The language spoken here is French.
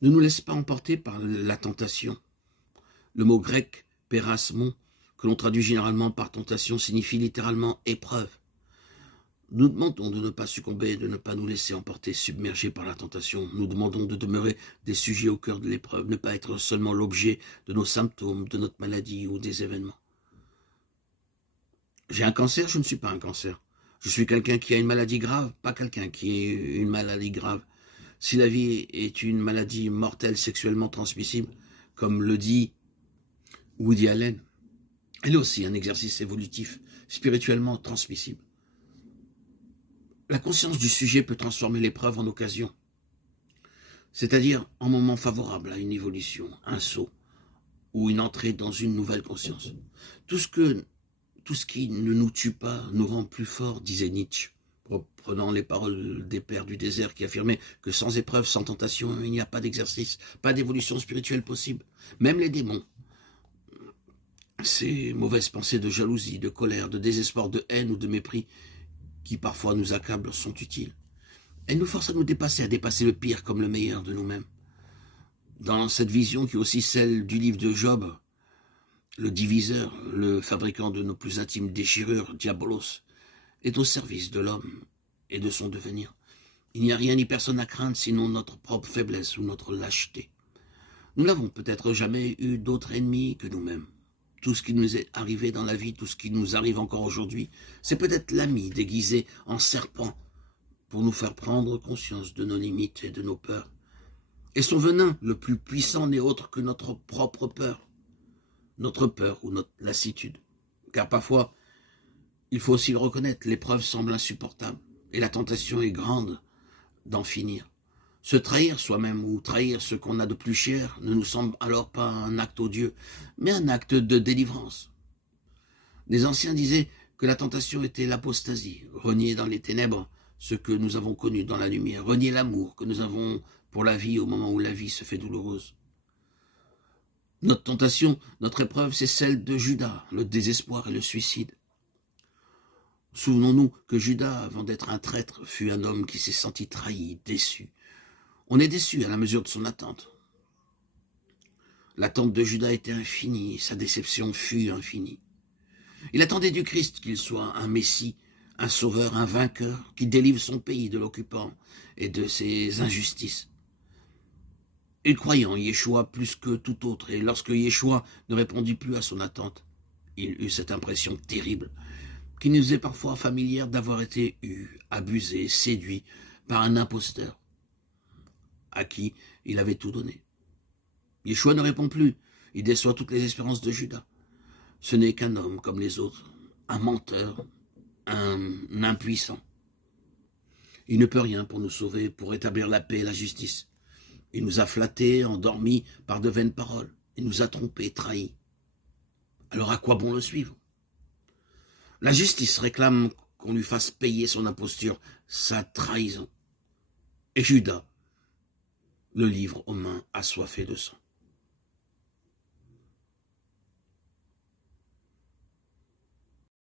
Ne nous laisse pas emporter par la tentation. Le mot grec « pérasmon », que l'on traduit généralement par tentation, signifie littéralement épreuve. Nous demandons de ne pas succomber, de ne pas nous laisser emporter, submerger par la tentation. Nous demandons de demeurer des sujets au cœur de l'épreuve, ne pas être seulement l'objet de nos symptômes, de notre maladie ou des événements. J'ai un cancer, je ne suis pas un cancer. Je suis quelqu'un qui a une maladie grave, pas quelqu'un qui a une maladie grave. Si la vie est une maladie mortelle sexuellement transmissible, comme le dit Woody Allen, elle est aussi un exercice évolutif, spirituellement transmissible. La conscience du sujet peut transformer l'épreuve en occasion, c'est-à-dire en moment favorable à une évolution, un saut, ou une entrée dans une nouvelle conscience. Tout ce qui ne nous tue pas nous rend plus forts, disait Nietzsche, reprenant les paroles des pères du désert qui affirmaient que sans épreuve, sans tentation, il n'y a pas d'exercice, pas d'évolution spirituelle possible. Même les démons, ces mauvaises pensées de jalousie, de colère, de désespoir, de haine ou de mépris qui parfois nous accablent sont utiles. Elles nous forcent à nous dépasser, à dépasser le pire comme le meilleur de nous-mêmes. Dans cette vision qui est aussi celle du livre de Job, le diviseur, le fabricant de nos plus intimes déchirures, Diabolos, est au service de l'homme et de son devenir. Il n'y a rien ni personne à craindre sinon notre propre faiblesse ou notre lâcheté. Nous n'avons peut-être jamais eu d'autre ennemi que nous-mêmes. Tout ce qui nous est arrivé dans la vie, tout ce qui nous arrive encore aujourd'hui, c'est peut-être l'ami déguisé en serpent pour nous faire prendre conscience de nos limites et de nos peurs. Et son venin, le plus puissant, n'est autre que notre propre peur ou notre lassitude. Car parfois, il faut aussi le reconnaître, l'épreuve semble insupportable et la tentation est grande d'en finir. Se trahir soi-même ou trahir ce qu'on a de plus cher ne nous semble alors pas un acte odieux, mais un acte de délivrance. Les anciens disaient que la tentation était l'apostasie, renier dans les ténèbres ce que nous avons connu dans la lumière, renier l'amour que nous avons pour la vie au moment où la vie se fait douloureuse. Notre tentation, notre épreuve, c'est celle de Judas, le désespoir et le suicide. Souvenons-nous que Judas, avant d'être un traître, fut un homme qui s'est senti trahi, déçu. On est déçu à la mesure de son attente. L'attente de Judas était infinie, sa déception fut infinie. Il attendait du Christ qu'il soit un Messie, un sauveur, un vainqueur, qui délivre son pays de l'occupant et de ses injustices. Il croyait en Yeshua plus que tout autre, et lorsque Yeshua ne répondit plus à son attente, il eut cette impression terrible, qui nous est parfois familière d'avoir été eu, abusé, séduit par un imposteur, à qui il avait tout donné. Yeshua ne répond plus, il déçoit toutes les espérances de Judas. Ce n'est qu'un homme comme les autres, un menteur, un impuissant. Il ne peut rien pour nous sauver, pour rétablir la paix et la justice. Il nous a flattés, endormis par de vaines paroles. Il nous a trompés, trahis. Alors à quoi bon le suivre? La justice réclame qu'on lui fasse payer son imposture, sa trahison. Et Judas le livre aux mains assoiffées de sang.